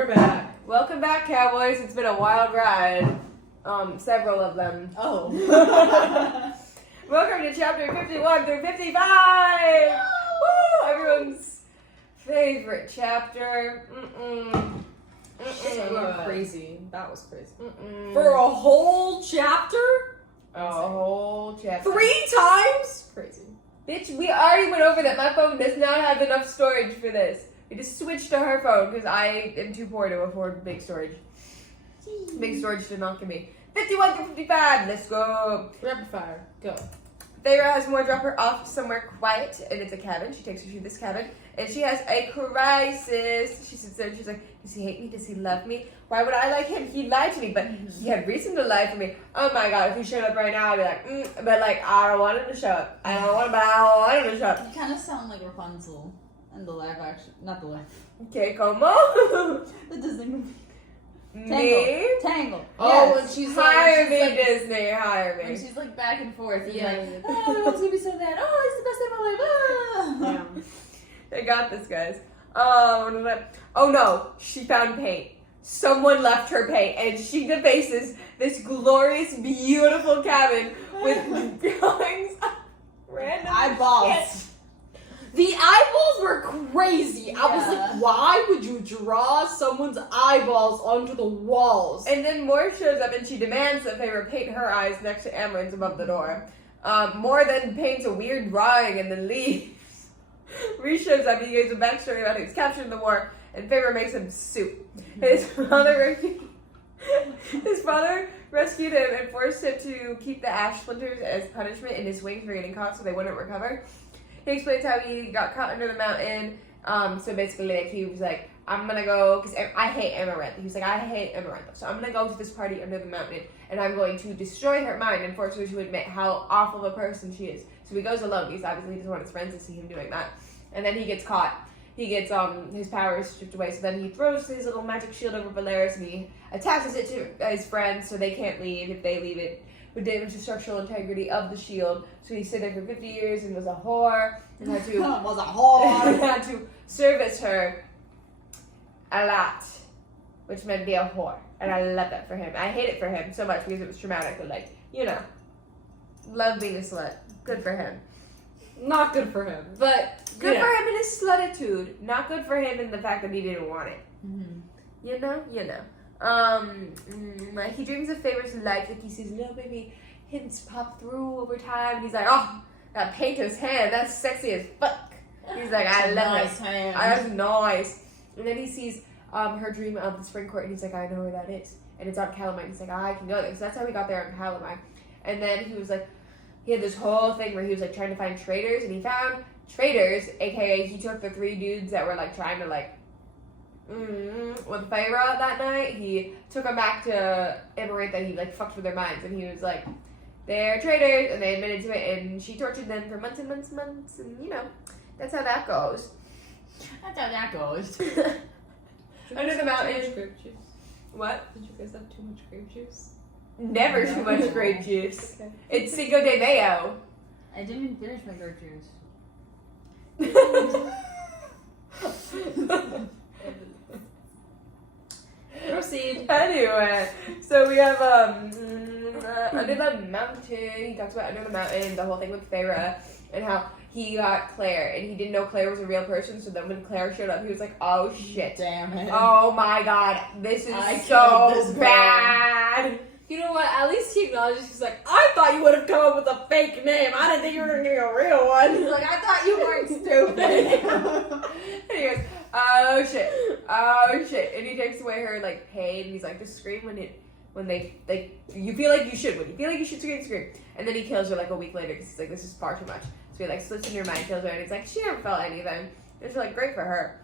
we're back. Welcome back, Cowboys. It's been a wild ride. Several of them. Oh. Welcome to chapter 51 through 55! Woo! Everyone's favorite chapter. Crazy. That was crazy. For a whole chapter? A whole chapter. 3 times? Crazy. Bitch, we already went over that. My phone does not have enough storage for this. We just switched to her phone because I am too poor to afford big storage. Big storage did not give me. 51 through 55, let's go. Rapid fire. Go. Thera has Moore drop her off somewhere quiet, and it's a cabin. She takes her to this cabin, and she has a crisis. She sits there and she's like, does he hate me? Does he love me? Why would I like him? He lied to me, but he had reason to lie for me. Oh my god, if he showed up right now, I'd be like, but like, I don't want him to show up. I don't want him to show up. You kind of sound like Rapunzel in the live action. Not the live. Okay, como? The Disney movie. Me? Tangle. Oh, Yes. and she's Hire like, me, Disney, hire And me. she's like back and forth. And Yeah. like, oh, it's gonna be so bad. Oh, it's the best day of my life. Yeah. They got this, guys. Oh no, she found paint. Someone left her paint, and she defaces this glorious, beautiful cabin with drawings of random Eyeballs. shit. The eyeballs were crazy. I was Yeah. like, why would you draw someone's eyeballs onto the walls? And then Moore shows up, and she demands that Feyre paint her eyes next to Amaranth's above the door. Moore then paints a weird drawing and then leaves. Reese shows up, he gives a backstory about how he was captured in the war, and Feyre makes him soup. His father rescued him and forced him to keep the ash splinters as punishment in his wings for getting caught so they wouldn't recover. He explains how he got caught under the mountain. So basically, like, he was like, I'm gonna go, because I hate Amaranth. He was like, I hate Amaranth. So I'm gonna go to this party under the mountain, and I'm going to destroy her mind and force her to admit how awful of a person she is. So he goes alone, because obviously he doesn't want his friends to see him doing that. And then he gets caught. He gets his powers stripped away, so then he throws his little magic shield over Valeris, and he attaches it to his friends so they can't leave. If they leave, it would damage the structural integrity of the shield. So he stayed there for 50 years and was a whore, and had to Was a whore. had to service her a lot, which meant be a whore. And I love that for him. I hate it for him so much because it was traumatic, but like, you know, love being a slut. Good for him. Not good for him, but Good you for know. him in his slutitude. Not good for him in the fact that he didn't want it. Mm-hmm. You know? He dreams of Feyre's life, like he sees little baby hints pop through over time. And he's like, oh, that painter's hand, that's sexy as fuck. He's like, I love Nice it. hand. That's nice. And then he sees her dream of the spring court, and he's like, I know where that is. And it's on Calamine. He's like, I can go there. So that's how we got there on Calamine. And then he was like, he had this whole thing where he was like trying to find traitors, and he found traitors, aka he took the 3 dudes that were like trying to like with Feyre that night. He took them back to Amaranth, and he like fucked with their minds, and he was like, they're traitors, and they admitted to it, and she tortured them for months and months and months, and you know, that's how that goes. That's how that goes. Under the mountain. Too much grape juice. What? Did you guys have too much grape juice? Never too much grape juice. Okay. It's Cinco de Mayo. I didn't even finish my grape juice. Proceed. Anyway, so we have Under the Mountain. He talks about Under the Mountain, the whole thing with Feyre, and how he got Claire, and he didn't know Claire was a real person. So then when Claire showed up, he was like, "Oh shit! Damn it. Oh my god, this is I so killed this girl." bad." You know what? At least he acknowledges. He's like, I thought you would have come up with a fake name. I didn't think you were gonna give me a real one. He's like, I thought you weren't stupid. And he goes, "Oh shit, oh shit," and he takes away her like pain. And he's like, "Just scream when they you feel like you should. When you feel like you should scream." And then he kills her like a week later because he's like, "This is far too much." So he like slips in your mind, kills her, and he's like, "She never felt anything." It's like great for her.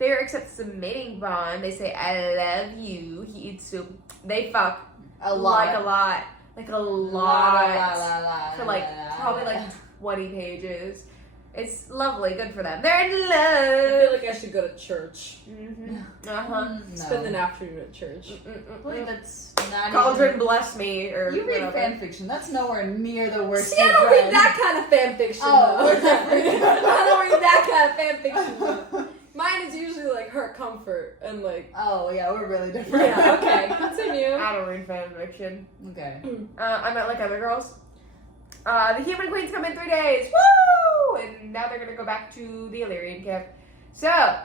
Feyre accepts the mating bond. They say, "I love you." He eats soup. They fuck A lot. like a lot, like a lot for like probably like 20 pages. It's lovely, good for them. They're in I feel love. like I should go to church. Spend an afternoon at church. Wait, that's not Cauldron even... bless me, or You read whatever. fan fiction. That's nowhere near the worst. See, I don't read that kind of fan fiction. Oh, though. we're different. I don't read that kind of fan fiction. Though. Mine is usually like her comfort and like. Oh yeah, we're really different. Yeah. Okay. Continue. I don't read fan fiction. Okay. I'm not like other girls. The Human Queens come in 3 days. Woo! And now they're gonna go back to the Illyrian camp. So,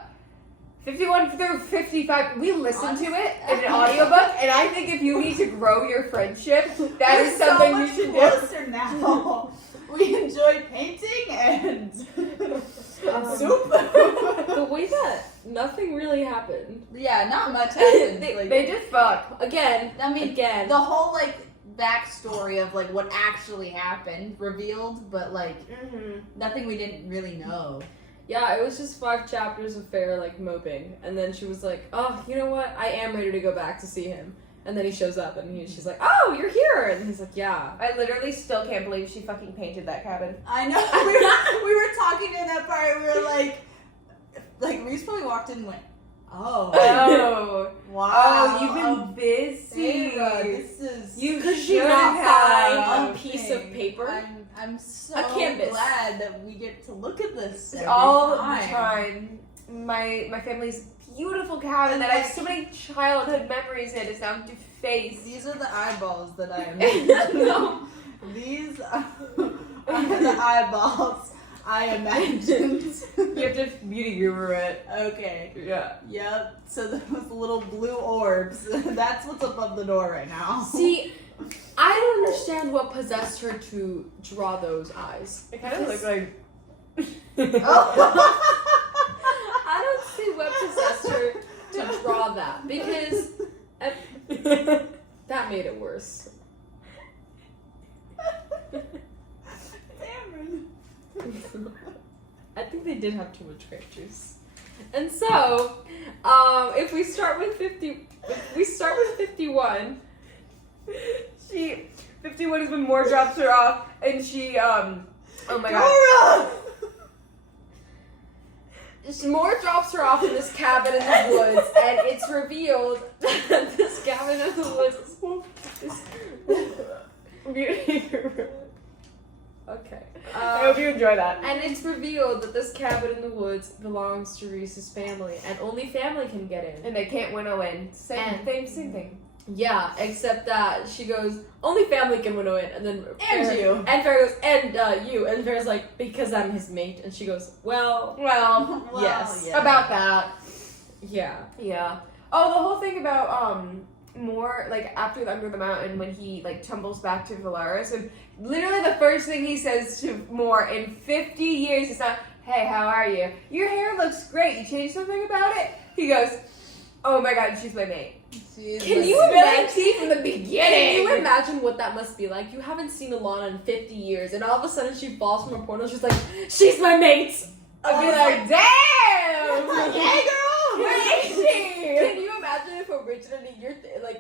51 through 55, we listened to it in an audiobook, and I think if you need to grow your friendship, that is something you should do. Closer now. We enjoy painting and soup. The way that nothing really happened. Yeah, not much happened. They just fuck. Again. I mean, Again. the whole like backstory of like what actually happened revealed, but like nothing we didn't really know. Yeah, it was just 5 chapters of Farrah like moping, and then she was like, "Oh, you know what? I am ready to go back to see him." And then he shows up, and she's like, "Oh, you're here!" And he's like, "Yeah." I literally still can't believe she fucking painted that cabin. I know. We were talking in that part. We were like Reese probably walked in and went, "Oh, Oh. wow, Oh, you've been busy. Sarah, this is You Could she should not have. find a piece of thing. paper? I'm so A canvas. glad that we get to look at this every all time. the time. My family's beautiful cabin that I have so many childhood memories in is now defaced. These are the eyeballs that I am. No. These are the eyeballs I imagined. You have to beauty guru it. Okay. Yeah. Yep. So those little blue orbs. That's what's above the door right now. See, I don't understand what possessed her to draw those eyes. It kind of looks like. Oh. I don't see what possessed her to draw that because that made it worse. Cameron. I think they did have too much grape juice. And so, if we start with 51. 51 is when Moore drops her off, and she oh my god. Dora! Moore drops her off in this cabin in the woods, and it's revealed that this cabin in the woods is Beauty guru. okay. I hope you enjoy that. And it's revealed that this cabin in the woods belongs to Reese's family, and only family can get in. And they can't winnow in. And- Same thing. Yeah, except that she goes, only family can winnow in, and then you. And Farrah goes, and you, and Farrah's like, because I'm his mate, and she goes, well, Well, Well, yes, yeah. about that. yeah. Yeah. Oh, the whole thing about Moore, like after the Under the Mountain when he like tumbles back to Valaris, and literally the first thing he says to Moore in 50 years is not, "Hey, how are you? Your hair looks great. You changed something about it?" He goes, "Oh my god, she's my mate." Can you Spilling imagine? tea from the Can beginning. you imagine what that must be like? You haven't seen Alana in 50 years, and all of a sudden she falls from a portal. She's like, "She's my mate." I'd be like, "Damn, Hey, girl! where is she?" Can you imagine if originally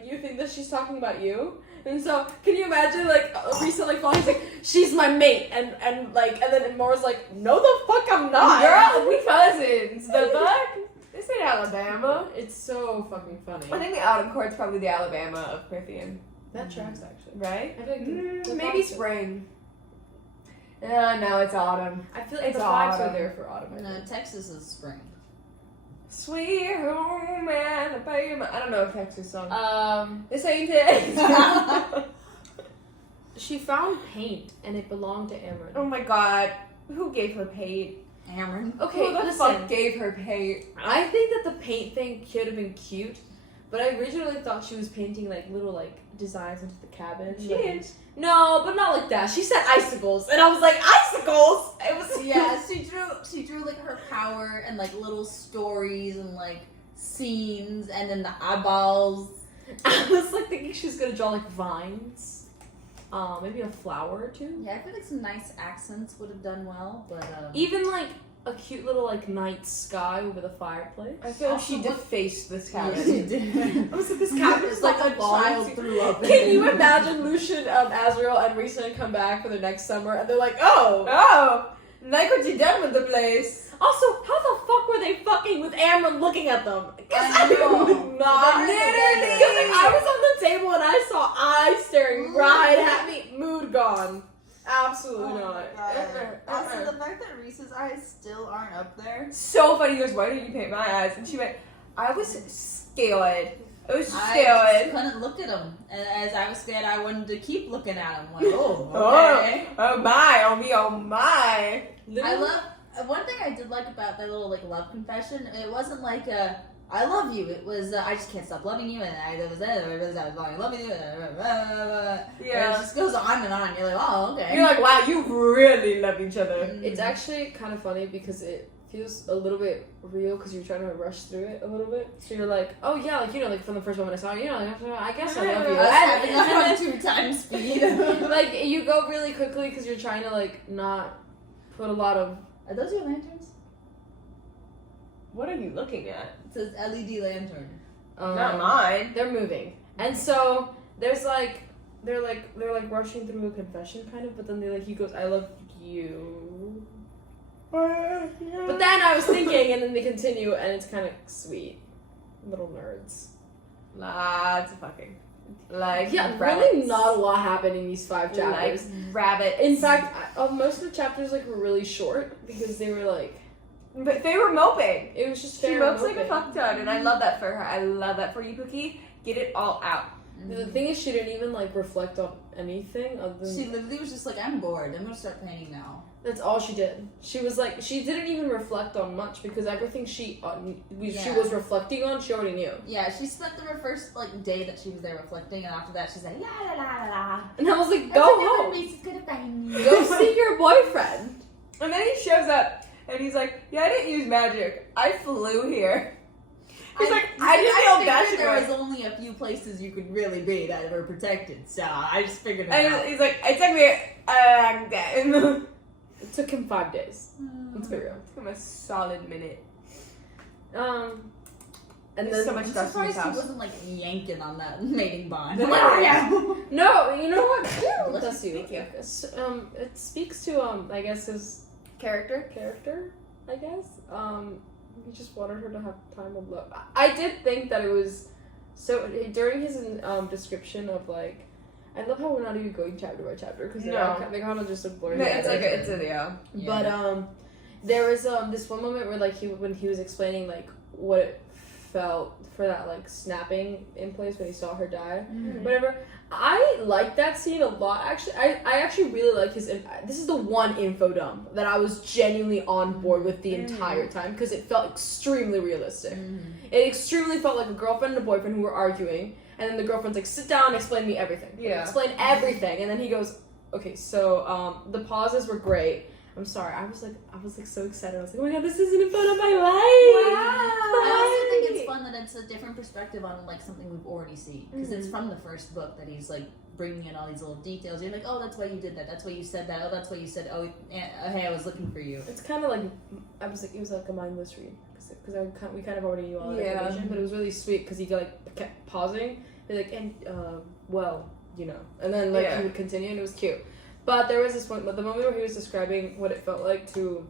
you think that she's talking about you? And so, can you imagine like recently falling? He's like, "She's my mate," and then Moore's like, "No, the fuck, I'm not." Girl, we cousins. The fuck? This ain't Alabama. It's so fucking funny. I think the Autumn Court's probably the Alabama of Prithian, That tracks actually. right? I feel like the Maybe vibes- spring. No, it's autumn. I feel like It's the vibes autumn. are there for autumn. I No, think. Texas is spring. Sweet home Alabama. I don't know a Texas song. This ain't Oh it. She found paint and it belonged to Amryn. Oh my god. Who gave her paint? Cameron. Okay, Who the listen. fuck gave her paint? I think that the paint thing could have been cute, but I originally thought she was painting like little like designs into the cabin. She Like- is. No, but not like that. She said icicles, and I was like, icicles. It was Yeah, she drew like her power and like little stories and like scenes and then the eyeballs. I was like thinking she was gonna draw like vines, maybe a flower or two. Yeah, I feel like some nice accents would have done well, but Even like a cute little like night sky over the fireplace. I feel like Also, she what- defaced this yeah, cabin. she did. I was like, this cabin It's is like not a belong child to- threw up. Can you imagine Lucian, Azrael, and Risa come back for the next summer, and they're like, oh. Oh! Like what you done with the place. Also, how the fuck were they fucking with Amryn looking at them? I know. Not They were literally. together. Because I was on the table and I saw eyes staring right at me. Mood gone. Absolutely Oh not. my God. Also, the fact that Reese's eyes still aren't up there. So funny. He goes, "Why didn't you paint my eyes?" And she went, "I was scared. I was I scared." just couldn't look at him. And as I was scared, I wanted to keep looking at him. Like, oh, Oh, okay. oh my, oh me, oh my. I love one thing I did like about that little like love confession. It wasn't like a "I love you." It was I just can't stop loving you, and I was loving you. It Yeah. just goes on and on. You're like, oh, okay. You're like, wow, you really love each other. It's actually kind of funny because it feels a little bit real because you're trying to rush through it a little bit. So you're like, oh yeah, like, you know, like from the first moment I saw you, you know, like, I guess I love you. I was having And- a 2 times speed. like you go really quickly because you're trying to like not put a lot of. Are those your lanterns? What are you looking at? It says LED lantern. Not mine. They're moving, and so there's like they're rushing through a confession kind of, but then he goes, I love you. But then I was thinking, and then they continue, and it's kind of sweet. Little nerds. Lots of fucking. Like, Yeah, rabbits. really not a lot happened in these 5 chapters. Like rabbits. In fact, most of the chapters like were really short because they were like, But they were moping. it was just She fair mopes like a moping. fuck ton, and I love that for her. I love that for you, Pookie. Get it all out. The thing is, she didn't even like reflect on anything other than She literally was just like, I'm bored. I'm gonna start painting now. that's all she did. She was like, she didn't even reflect on much because everything she Yeah. was reflecting on, she already knew. Yeah, she spent the first like day that she was there reflecting, and after that she's like, la la la la la. And I was like, That's go what home, Reese is gonna find me. go see your boyfriend. And then he shows up, and he's like, yeah, I didn't use magic. I flew here. He's like, I did the old figured fashioned there way. was only a few places you could really be that were protected, so I just figured it And out. he's like, it took me, It took him 5 days. Let's be real. took him a solid minute. And There's then so much I'm stuff in this surprised he house. wasn't like yanking on that mating bond. No. no, you know what? Bless Bless you. Thank you. It speaks to I guess his character, I guess. He just wanted her to have time of love. I did think that it was so during his description of like, I love how we're not even going chapter by chapter because No. they kind of just like blur No, it's together. like it's a yeah. But there was this one moment where like when he was explaining like what it felt for that like snapping in place when he saw her die, whatever. I like that scene a lot. Actually, I actually really like his. This is the one info dump that I was genuinely on board with the entire time because it felt extremely realistic. It extremely felt like a girlfriend and a boyfriend who were arguing, and then the girlfriend's like, "Sit down, and explain me everything." Yeah. Explain everything, and then he goes, "Okay, so the pauses were great." I'm sorry. I was like so excited. I was like, "Oh my god, this is an info dump I like!" I also think it's fun that it's a different perspective on like something we've already seen because it's from the first book that he's like bringing in all these little details. You're like, oh, that's why you did that. That's why you said that. Oh, that's why you said, oh, hey, I was looking for you. It's kind of like it was like a mindless read because we kind of already knew all that information, but it was really sweet because he like kept pausing, be like, and well, you know, and then like he would continue, and it was cute. But there was this point, the moment where he was describing what it felt like to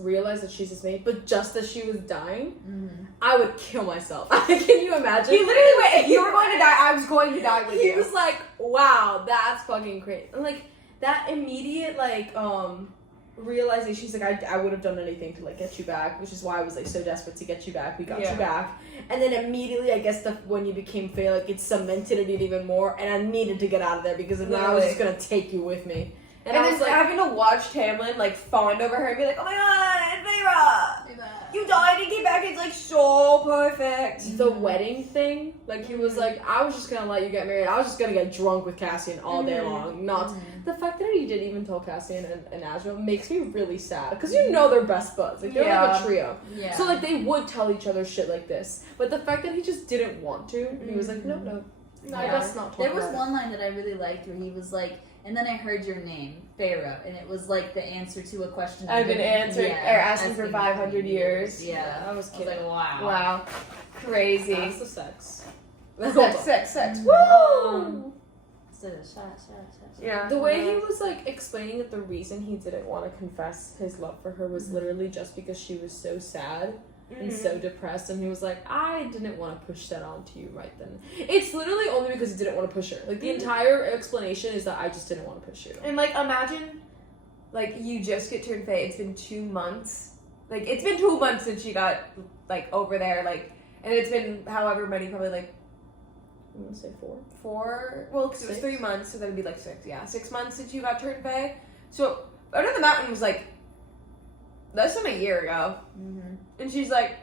realize that she's his mate, but just as she was dying, I would kill myself. Can you imagine? He literally went, if you were going to die, I was going to die with you. He was like, wow, that's fucking crazy. And like that immediate like realization, she's like, I would have done anything to like get you back, which is why I was like so desperate to get you back. We got you back. And then immediately, I guess when you became Faye, like it cemented it even more, and I needed to get out of there because if not, I was just gonna take you with me. And I then was like, having to watch Tamlin like fawn over her and be like, oh my god, Feyre! You died and came back, it's like so perfect. the wedding thing, like he was like, I was just gonna let you get married. I was just gonna get drunk with Cassian all day long. Not the fact that he didn't even tell Cassian and Azrael makes me really sad because you know they're best buds, like they're like a trio. Yeah. So like they would tell each other shit like this, but the fact that he just didn't want to, he was like, no, I guess not. There was one line that I really liked where he was like, and then I heard your name, Feyre, and it was like the answer to a question I've been answering or asking for 500 years. Yeah, that was I was cute. like, wow. Wow. Crazy. That's the sex. Sex. Woo! So, shot. Yeah. The way he was like explaining that the reason he didn't want to confess his love for her was literally just because she was so sad. and so depressed, and he was like, I didn't want to push that onto you right then. It's literally only because he didn't want to push her. Like, the entire explanation is that I just didn't want to push you. And, like, imagine, like, you just get turned fae, it's been 2 months. Like, it's been 2 months since she got, like, over there, like, and it's been however many, probably, like, I'm gonna say 4. 4, well, because it was 6. 3 months, so that would be, like, 6, yeah. 6 months since you got turned fae. So, Under the Mountain was, like, less than a year ago. Mm-hmm. And she's like,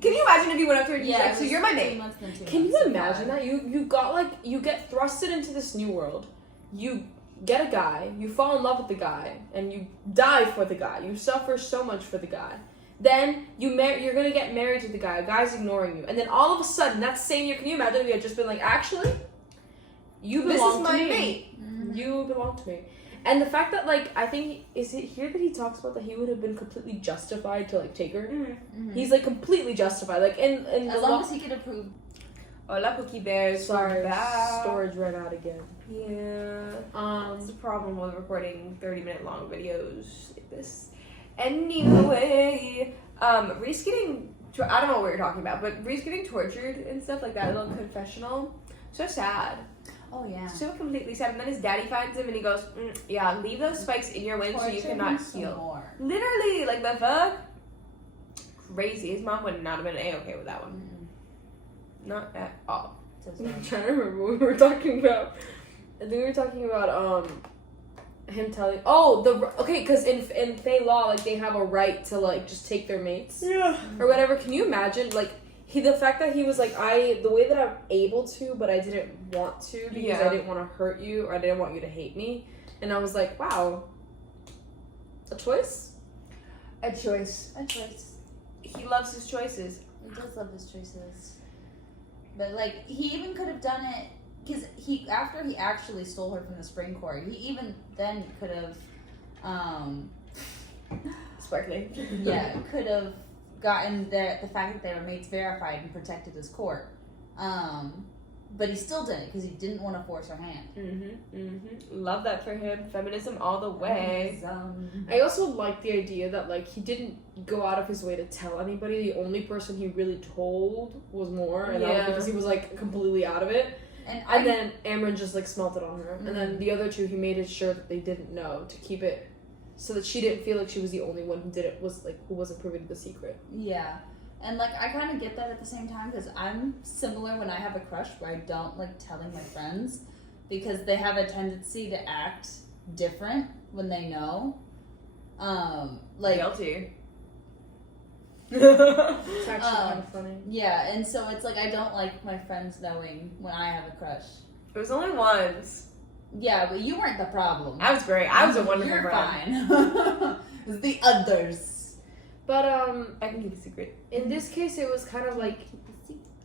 can you imagine if you went up to her and she's Yeah, like, so you're my mate? Can you imagine that? You got, like, you get thrusted into this new world. You get a guy, you fall in love with the guy, and you die for the guy. You suffer so much for the guy. Then you're gonna get married to the guy. The guy's ignoring you, and then all of a sudden, that same year, can you imagine if you had just been like, actually, you belong This is to my me. mate. Mm-hmm. You belong to me. And the fact that, like, I think, is it here that he talks about that he would have been completely justified to, like, take her? Mm-hmm. He's, like, completely justified. Like, in As the long as he could approve. Hola, Cookie Bears. Sorry, we're back. storage ran out again. Yeah. That's the problem with recording 30-minute long videos like this. Anyway, Reese getting, I don't know what we were talking about, but Reese getting tortured and stuff like that, little confessional. So sad. Oh yeah. So completely sad. And then his daddy finds him and he goes, yeah, leave those spikes in your wind so you cannot heal. More. Literally, like, the fuck? Crazy. His mom would not have been A-okay with that one. Mm-mm. Not at all. So I'm sad. trying to remember what we were talking about. I think we were talking about him telling. Okay, because in Fae law, like, they have a right to, like, just take their mates or whatever. Can you imagine, like, the fact that he was like, the way that I'm able to, but I didn't want to because I didn't want to hurt you or I didn't want you to hate me, and I was like, wow, a choice. A choice. A choice. He loves his choices. He does love his choices. But, like, he even could have done it, because after he actually stole her from the Spring Court, he even then could have, Sparkly. could have gotten the fact that they were mates verified and protected his court. But he still didn't, because he didn't want to force her hand. Love that for him. Feminism all the way. I also like the idea that, like, he didn't go out of his way to tell anybody. The only person he really told was Moore, and that was because he was, like, completely out of it. And then Amren just, like, smelt it on her. And then the other two, he made it sure that they didn't know, to keep it so that she didn't feel like she was the only one who wasn't privy to the secret. Yeah. And, like, I kind of get that at the same time, because I'm similar when I have a crush where I don't like telling my friends, because they have a tendency to act different when they know. Like, Guilty. It's actually kind of funny. yeah, and so it's like I don't like my friends knowing when I have a crush. It was only once. Yeah, but you weren't the problem. I was great. I was a wonderful You're friend. fine. It was the others. But I can keep a secret. in this case, it was kind of like,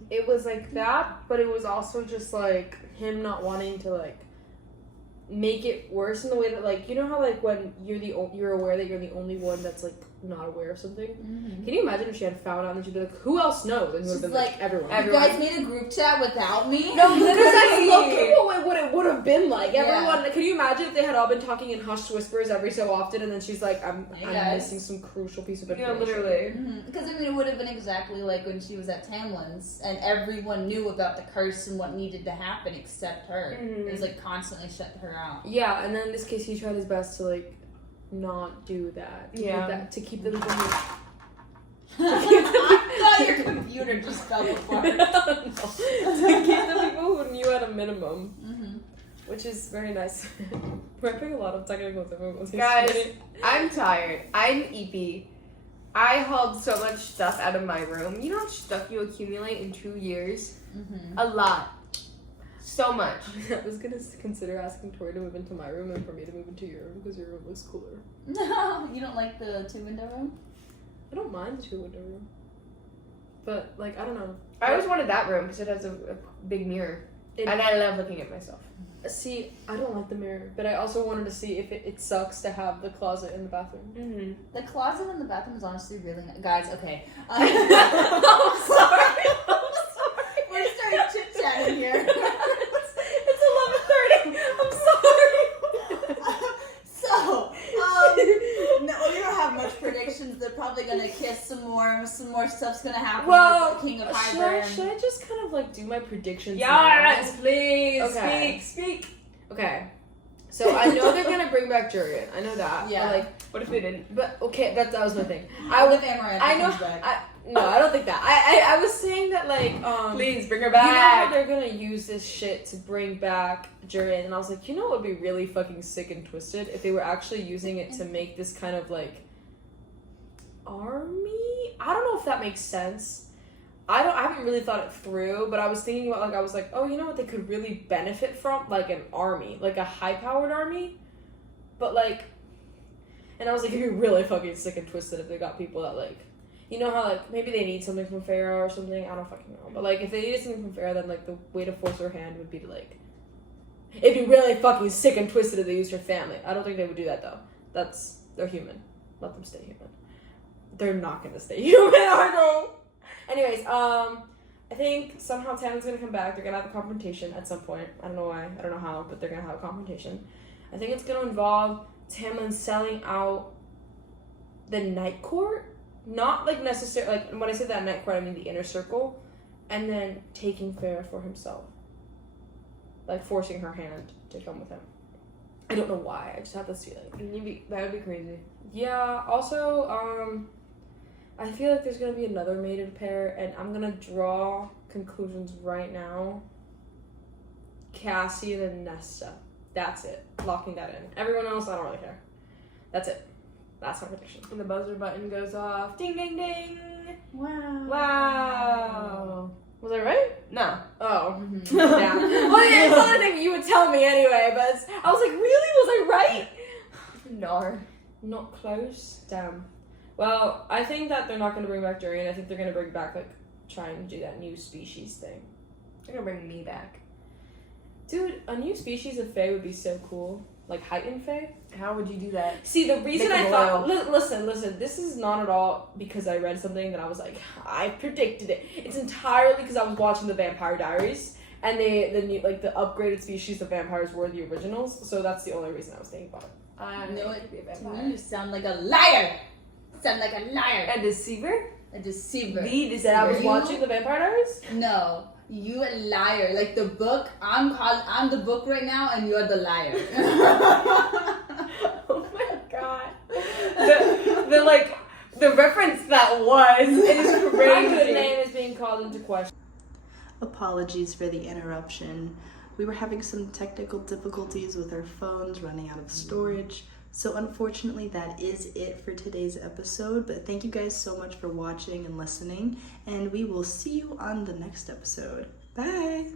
it was like that, but it was also just like him not wanting to, like, make it worse in the way that, like, you know how, like, when you're aware that you're the only one that's, like, not aware of something. Mm-hmm. Can you imagine if she had found out and she'd be like, who else knows? And he would have She's been like, like, everyone. You guys made a group chat without me? No, Because that's literally. what it would have been like. Yeah. Everyone, can you imagine if they had all been talking in hushed whispers every so often, and then she's like, I'm guys. missing some crucial piece of Yeah, information. literally. Because I mean, it would have been exactly like when she was at Tamlin's, and everyone knew about the curse and what needed to happen except her. It was like constantly shut her out. Yeah, and then in this case, he tried his best to, like, not do that. To keep the people who... I thought your computer just fell apart. No. To keep the people who knew at a minimum. Mm-hmm. Which is very nice. We're having a lot of technical difficulties. Guys, I'm tired. I'm EP. I hauled so much stuff out of my room. You know how much stuff you accumulate in 2 years? Mm-hmm. A lot. So much. I was gonna consider asking Tori to move into my room and for me to move into your room because your room looks cooler. No, you don't like the 2-window room? I don't mind the 2-window room. But, like, I don't know. I always wanted that room because it has a big mirror. And I love looking at myself. See, I don't like the mirror, but I also wanted to see if it sucks to have the closet in the bathroom. Mm-hmm. The closet in the bathroom is honestly really nice. Guys, okay. I'm sorry. We're starting chit-chatting here. It's 11:30. I'm sorry. So, no, we don't have much predictions. They're probably gonna kiss some more some more stuff's gonna happen Well, with the King of should Hybern. I just kind of like do my predictions? Yes, now? please. Okay. Speak. Okay. So I know they're gonna bring back Jurian. I know that. Yeah. But like, What if they didn't? but okay, that was my thing. What if Amaranth I know. comes back? No, I don't think that. I was saying that like Please bring her You know how back. they're gonna use this shit to bring back Jurian, and I was like, you know what would be really fucking sick and twisted if they were actually using it to make this kind of like army? I don't know if that makes sense. I haven't really thought it through, but I was thinking about I was like, oh, you know what they could really benefit from? Like an army, like a high powered army. But like, and I was like, it'd be really fucking sick and twisted if they got people that like, you know how like maybe they need something from Farah or something. I don't fucking know, but like if they needed something from Farah, then like the way to force her hand would be to like, it'd be really fucking sick and twisted if they used her family. I don't think they would do that though. They're human. Let them stay human. They're not gonna stay human, I know. Anyways, I think somehow Tammy's gonna come back. They're gonna have a confrontation at some point. I don't know why. I don't know how, but they're gonna have a confrontation. I think it's gonna involve Tamlin selling out the Night Court. Not like necessarily like when I say that Night Court, I mean the inner circle, and then taking Farah for himself. Like forcing her hand to come with him. I don't know why. I just have this feeling. That would be crazy. Yeah. Also, I feel like there's gonna be another mated pair, and I'm gonna draw conclusions right now. Cassian and Nesta. That's it. Locking that in. Everyone else, I don't really care. That's it. That's my prediction. And the buzzer button goes off. Ding, ding, ding. Wow. Wow. Was I right? No. Oh. Mhm. Yeah. Well, yeah, it's not a thing you would tell me anyway, but I was like, really? Was I right? No. Not close. Damn. Well, I think that they're not going to bring back Jurian. I think they're going to bring back, like, try and do that new species thing. They're gonna bring me back. Dude, a new species of Fae would be so cool. Like, heightened Fae. How would you do that? See, the reason Make I them thought... loyal. Listen. This is not at all because I read something that I was like, I predicted it. It's entirely because I was watching the Vampire Diaries. And the new, like, the upgraded species of vampires were the originals. So that's the only reason I was thinking about it. I No, could be a To vampire. me, you sound like a liar. Sound like a liar. A deceiver? A deceiver. The That I was deceiver. You- watching the Vampire Diaries? No, you a liar. Like the book. I'm the book right now, and you're the liar. Oh my god. The reference that was is My good crazy. name is being called into question. Apologies for the interruption. We were having some technical difficulties with our phones running out of storage. So unfortunately that is it for today's episode, but thank you guys so much for watching and listening, and we will see you on the next episode. Bye!